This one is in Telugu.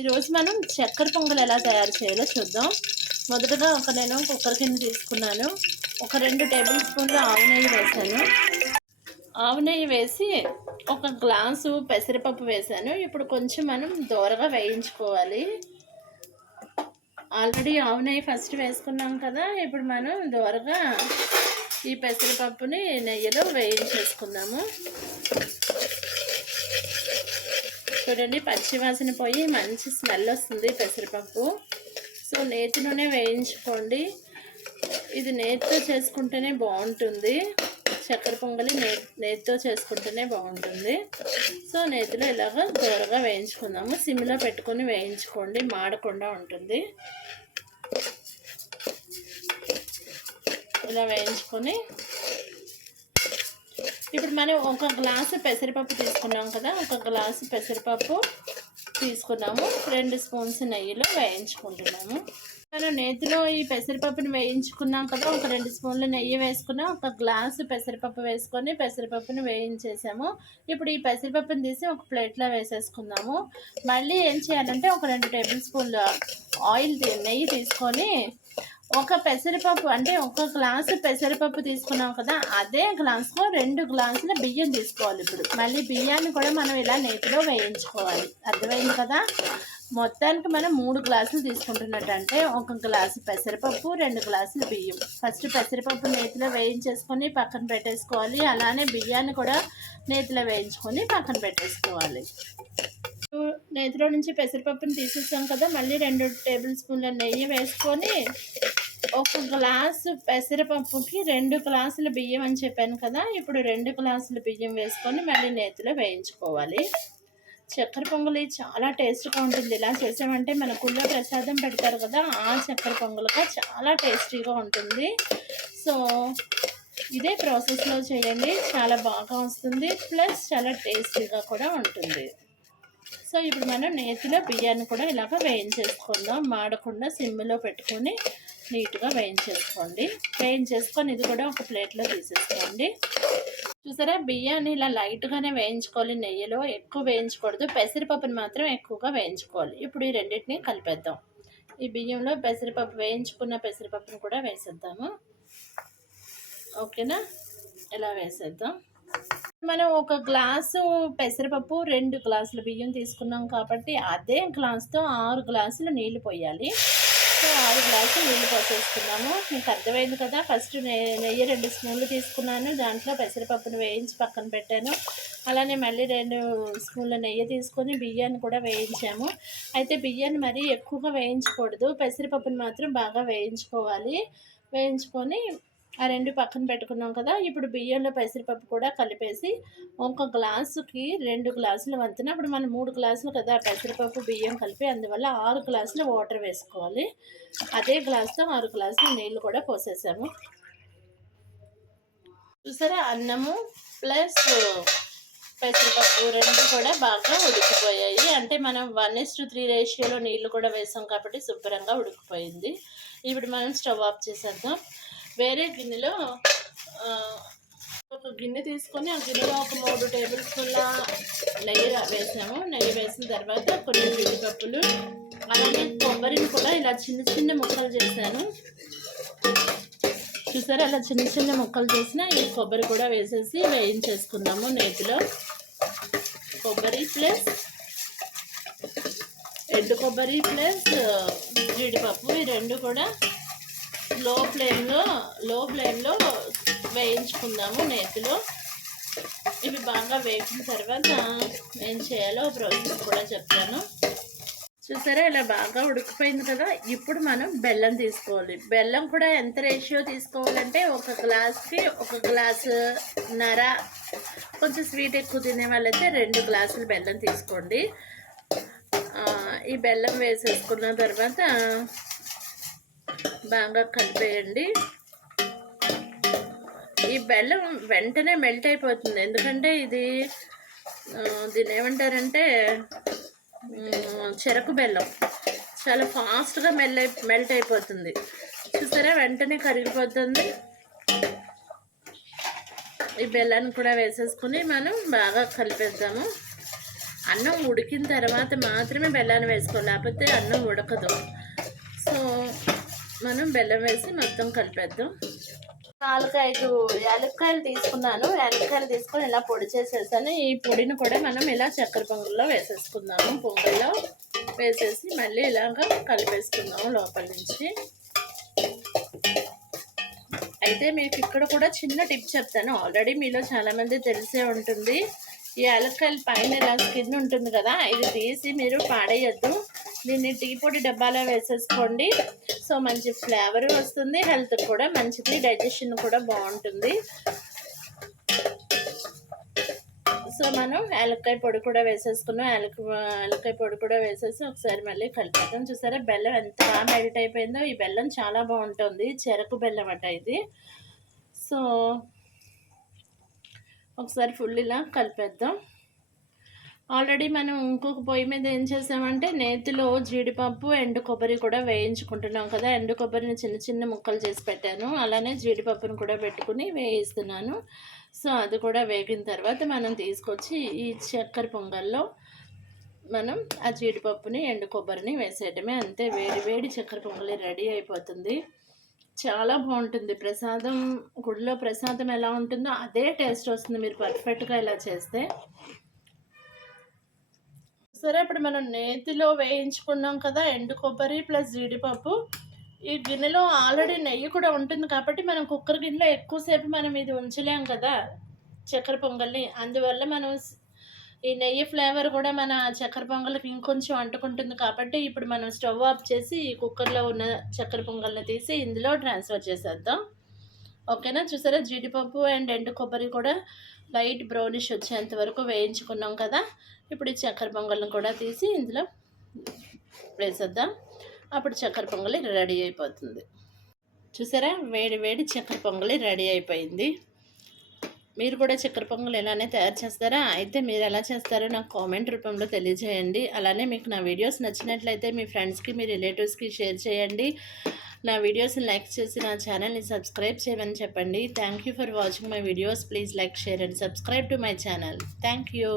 ఈరోజు మనం చక్కెర పొంగల్ ఎలా తయారు చేయాలో చూద్దాం. మొదటగా ఒక నేను కుక్కర్ కింద తీసుకున్నాను. ఒక రెండు టేబుల్ స్పూన్లు ఆవు నెయ్యి వేసాను. ఆవు నెయ్యి వేసి ఒక గ్లాసు పెసరపప్పు వేసాను. ఇప్పుడు కొంచెం మనం దోరగా వేయించుకోవాలి. ఆల్రెడీ ఆవు నెయ్యి ఫస్ట్ వేసుకున్నాం కదా. ఇప్పుడు మనం దోరగా ఈ పెసరపప్పుని నెయ్యిలో వేయించేసుకుందాము. చూడండి పచ్చివాసన పోయి మంచి స్మెల్ వస్తుంది పెసరపప్పు. సో నేతి నూనె వేయించుకోండి. ఇది నేతితో చేసుకుంటేనే బాగుంటుంది. చక్కెర పొంగలి నే నేతితో చేసుకుంటేనే బాగుంటుంది. సో నేతిలో ఇలాగ దూరగా వేయించుకుందాము. సిమ్లో పెట్టుకొని వేయించుకోండి. మాడకుండా ఉంటుంది. ఇలా వేయించుకొని ఇప్పుడు మనం ఒక గ్లాసు పెసరపప్పు తీసుకున్నాం కదా ఒక గ్లాసు పెసరపప్పు తీసుకున్నాము. రెండు స్పూన్స్ నెయ్యిలో వేయించుకుంటున్నాము. మనం నేతిలో ఈ పెసరపప్పుని వేయించుకున్నాం కదా ఒక రెండు స్పూన్లు నెయ్యి వేసుకున్నాం ఒక గ్లాసు పెసరపప్పు వేసుకొని పెసరపప్పుని వేయించేసాము. ఇప్పుడు ఈ పెసరపప్పుని తీసి ఒక ప్లేట్లో వేసేసుకుందాము. మళ్ళీ ఏం చేయాలంటే ఒక రెండు టేబుల్ స్పూన్లు ఆయిల్ నెయ్యి తీసుకొని ఒక పెసరపప్పు అంటే ఒక గ్లాసు పెసరపప్పు తీసుకున్నాం కదా అదే గ్లాస్లో రెండు గ్లాసుల బియ్యం తీసుకోవాలి ఇప్పుడు. మళ్ళీ బియ్యాన్ని కూడా మనం ఇలా నేతిలో వేయించుకోవాలి. అర్థమైంది కదా? మొత్తానికి మనం మూడు గ్లాసులు తీసుకుంటున్నట్టు అంటే ఒక గ్లాసు పెసరపప్పు రెండు గ్లాసులు బియ్యం. ఫస్ట్ పెసరపప్పు నేతిలో వేయించేసుకొని పక్కన పెట్టేసుకోవాలి. అలానే బియ్యాన్ని కూడా నేతిలో వేయించుకొని పక్కన పెట్టేసుకోవాలి. నేతిలో నుంచి పెసరపప్పుని తీసేస్తాం కదా మళ్ళీ రెండు టేబుల్ స్పూన్ల నెయ్యి వేసుకొని ఒక గ్లాసు పెసరపప్పుకి రెండు గ్లాసుల బియ్యం అని చెప్పాను కదా ఇప్పుడు రెండు గ్లాసుల బియ్యం వేసుకొని మళ్ళీ నేతిలో వేయించుకోవాలి. చక్కెర పొంగలి చాలా టేస్ట్గా ఉంటుంది. ఇలా చేసామంటే మన గుళ్ళో ప్రసాదం పెడతారు కదా ఆ చక్కెర పొంగలుగా చాలా టేస్టీగా ఉంటుంది. సో ఇదే ప్రాసెస్లో చేయండి చాలా బాగా వస్తుంది ప్లస్ చాలా టేస్టీగా కూడా ఉంటుంది. సో ఇప్పుడు మనం నేతిలో బియ్యాన్ని కూడా ఇలాగ వేయించేసుకుందాం. మాడకుండా సిమ్లో పెట్టుకొని నీట్గా వేయించేసుకోండి. వేయించేసుకొని ఇది కూడా ఒక ప్లేట్లో తీసేసుకోండి. చూసారా బియ్యాన్ని ఇలా లైట్గానే వేయించుకోవాలి. నెయ్యిలో ఎక్కువ వేయించకూడదు. పెసరపప్పుని మాత్రం ఎక్కువగా వేయించుకోవాలి. ఇప్పుడు ఈ రెండింటిని కలిపేద్దాం. ఈ బియ్యంలో పెసరపప్పు వేయించుకున్న పెసరపప్పును కూడా వేసేద్దాము. ఓకేనా? ఇలా వేసేద్దాం. మనం ఒక గ్లాసు పెసరపప్పు రెండు గ్లాసుల బియ్యం తీసుకున్నాం కాబట్టి అదే గ్లాస్తో ఆరు గ్లాసులు నీళ్ళు పోయాలి. సో ఆరు గ్లాసులు నీళ్ళు పోసేసుకున్నాము. మీకు అర్థమైంది కదా ఫస్ట్ నెయ్యి రెండు స్పూన్లు తీసుకున్నాను. దాంట్లో పెసరపప్పును వేయించి పక్కన పెట్టాను. అలానే మళ్ళీ రెండు స్పూన్ల నెయ్యి తీసుకొని బియ్యాన్ని కూడా వేయించాము. అయితే బియ్యాన్ని మరీ ఎక్కువగా వేయించకూడదు. పెసరపప్పుని మాత్రం బాగా వేయించుకోవాలి. వేయించుకొని ఆ రెండు పక్కన పెట్టుకున్నాం కదా ఇప్పుడు బియ్యంలో పెసరపప్పు కూడా కలిపేసి ఒక గ్లాసుకి రెండు గ్లాసులు వంతున ఇప్పుడు మనం మూడు గ్లాసులు కదా పెసరపప్పు బియ్యం కలిపి అందువల్ల ఆరు గ్లాసులు వాటర్ వేసుకోవాలి. అదే గ్లాస్తో ఆరు గ్లాసులు నీళ్ళు కూడా పోసేసాము. చూసారా అన్నము ప్లస్ పెసరపప్పు రెండు కూడా బాగా ఉడికిపోయాయి. అంటే మనం వన్ ఇస్ టు త్రీ రేషియోలో నీళ్ళు కూడా వేసాం కాబట్టి శుభ్రంగా ఉడికిపోయింది. ఇప్పుడు మనం స్టవ్ ఆఫ్ చేసేద్దాం. వేరే గిన్నెలో ఒక గిన్నె తీసుకొని ఆ గిన్నెలో ఒక మూడు టేబుల్ స్పూన్ల నెయ్యి వేసాము. నెయ్యి వేసిన తర్వాత కొన్ని జీడిపప్పులు అలానే కొబ్బరిని కూడా ఇలా చిన్న చిన్న ముక్కలు చేశాను. చూసారా? అలా చిన్న చిన్న ముక్కలు చేసిన ఈ కొబ్బరి కూడా వేసేసి వేయించేసుకుందాము నేతిలో. కొబ్బరి ప్లస్ ఎండు కొబ్బరి ప్లస్ జీడిపప్పు ఈ రెండు కూడా లో ఫ్లేమ్లో లో ఫ్లేమ్లో వేయించుకుందాము నేతిలో. ఇవి బాగా వేసిన తర్వాత ఏం చేయాలో ప్రాసెస్ కూడా చెప్తాను. చూసారా ఇలా బాగా ఉడికిపోయింది కదా. ఇప్పుడు మనం బెల్లం తీసుకోవాలి. బెల్లం కూడా ఎంత రేషియో తీసుకోవాలంటే ఒక గ్లాస్కి ఒక గ్లాసు నర కొంచెం స్వీట్ ఎక్కువ తినే వాళ్ళైతే రెండు గ్లాసులు బెల్లం తీసుకోండి. ఈ బెల్లం వేసేసుకున్న తర్వాత బాగా కలిపేయండి ఈ బెల్లం వెంటనే మెల్ట్ అయిపోతుంది. ఎందుకంటే ఇది దీని ఏమంటారంటే చెరకు బెల్లం. చాలా ఫాస్ట్గా మెల్ మెల్ట్ అయిపోతుంది. చూసారా? వెంటనే కరిగిపోతుంది. ఈ బెల్లాన్ని కూడా వేసేసుకుని మనం బాగా కలిపేద్దాము. అన్నం ఉడికిన తర్వాత మాత్రమే బెల్లాన్ని వేసుకోవాలి. లేకపోతే అన్నం ఉడకదు. సో మనం బెల్లం వేసి మొత్తం కలిపేద్దాం. ఐదు యాలక్కాయలు తీసుకున్నాను. యాలక్కాయలు తీసుకొని ఇలా పొడి చేసేసాను. ఈ పొడిని కూడా మనం ఇలా చక్కెర పొంగల్లో వేసేసుకుందాము. పొంగల్లో వేసేసి మళ్ళీ ఇలాగ కలిపేసుకుందాము లోపల నుంచి. అయితే మీకు ఇక్కడ కూడా చిన్న టిప్ చెప్తాను. ఆల్రెడీ మీలో చాలామంది తెలిసే ఉంటుంది. ఈ యాలక్కాయల పైన ఇలా స్కిన్ ఉంటుంది కదా ఇది తీసి మీరు పాడేయద్దు. దీన్ని టీ పొడి డబ్బాలో వేసేసుకోండి. సో మంచి ఫ్లేవర్ వస్తుంది. హెల్త్ కూడా మంచిది. డైజెషన్ కూడా బాగుంటుంది. సో మనం యాలక్కాయ పొడి కూడా వేసేసుకున్నాం. యాలక యాలక్కాయ పొడి కూడా వేసేసి ఒకసారి మళ్ళీ కలిపేద్దాం. చూసారా? బెల్లం ఎంత బాగా మెల్ట్ అయిపోయిందో. ఈ బెల్లం చాలా బాగుంటుంది. చెరకు బెల్లం అట ఇది. సో ఒకసారి ఫుల్ ఇలా కలిపేద్దాం. ఆల్రెడీ మనం ఇంకొక పొయ్యి మీద ఏం చేసామంటే నేతిలో జీడిపప్పు ఎండు కొబ్బరి కూడా వేయించుకుంటున్నాం కదా. ఎండు కొబ్బరిని చిన్న చిన్న ముక్కలు చేసి పెట్టాను. అలానే జీడిపప్పును కూడా పెట్టుకుని వేయిస్తున్నాను. సో అది కూడా వేగిన తర్వాత మనం తీసుకొచ్చి ఈ చక్కెర పొంగల్లో మనం ఆ జీడిపప్పుని ఎండు కొబ్బరిని వేసేయటమే. అంతే వేడి వేడి చక్కెర పొంగలి రెడీ అయిపోతుంది. చాలా బాగుంటుంది. ప్రసాదం గుడిలో ప్రసాదం ఎలా ఉంటుందో అదే టేస్ట్ వస్తుంది మీరు పర్ఫెక్ట్గా ఇలా చేస్తే. సరే ఇప్పుడు మనం నేతిలో వేయించుకున్నాం కదా ఎండు కొబ్బరి ప్లస్ జీడిపప్పు. ఈ గిన్నెలో ఆల్రెడీ నెయ్యి కూడా ఉంటుంది కాబట్టి మనం కుక్కర్ గిన్నెలో ఎక్కువసేపు మనం ఇది ఉంచలేం కదా చక్కెర పొంగల్ని. అందువల్ల మనం ఈ నెయ్యి ఫ్లేవర్ కూడా మన చక్కెర పొంగల్కి ఇంకొంచెం అంటుకుంటుంది కాబట్టి ఇప్పుడు మనం స్టవ్ ఆఫ్ చేసి ఈ కుక్కర్లో ఉన్న చక్కెర పొంగల్ని తీసి ఇందులో ట్రాన్స్ఫర్ చేసేద్దాం. ఓకేనా? చూసారా? జీడిపప్పు అండ్ ఎండు కొబ్బరి కూడా లైట్ బ్రౌనిష్ వచ్చేంత వరకు వేయించుకున్నాం కదా. ఇప్పుడు ఈ చక్కెర పొంగల్ని కూడా తీసి ఇందులో వేసేద్దాం. అప్పుడు చక్కెర పొంగలి రెడీ అయిపోతుంది. చూసారా? వేడి వేడి చక్కెర పొంగలి రెడీ అయిపోయింది. మీరు కూడా చక్కెర పొంగల్ ఎలానే తయారు చేస్తారా? అయితే మీరు ఎలా చేస్తారో నాకు కామెంట్ రూపంలో తెలియజేయండి. అలానే మీకు నా వీడియోస్ నచ్చినట్లయితే మీ ఫ్రెండ్స్కి మీ రిలేటివ్స్కి షేర్ చేయండి. నా వీడియోస్ని లైక్ చేసి నా ఛానల్ని సబ్స్క్రైబ్ చేయమని చెప్పండి. Thank you for watching my videos please like share and subscribe to my channel thank you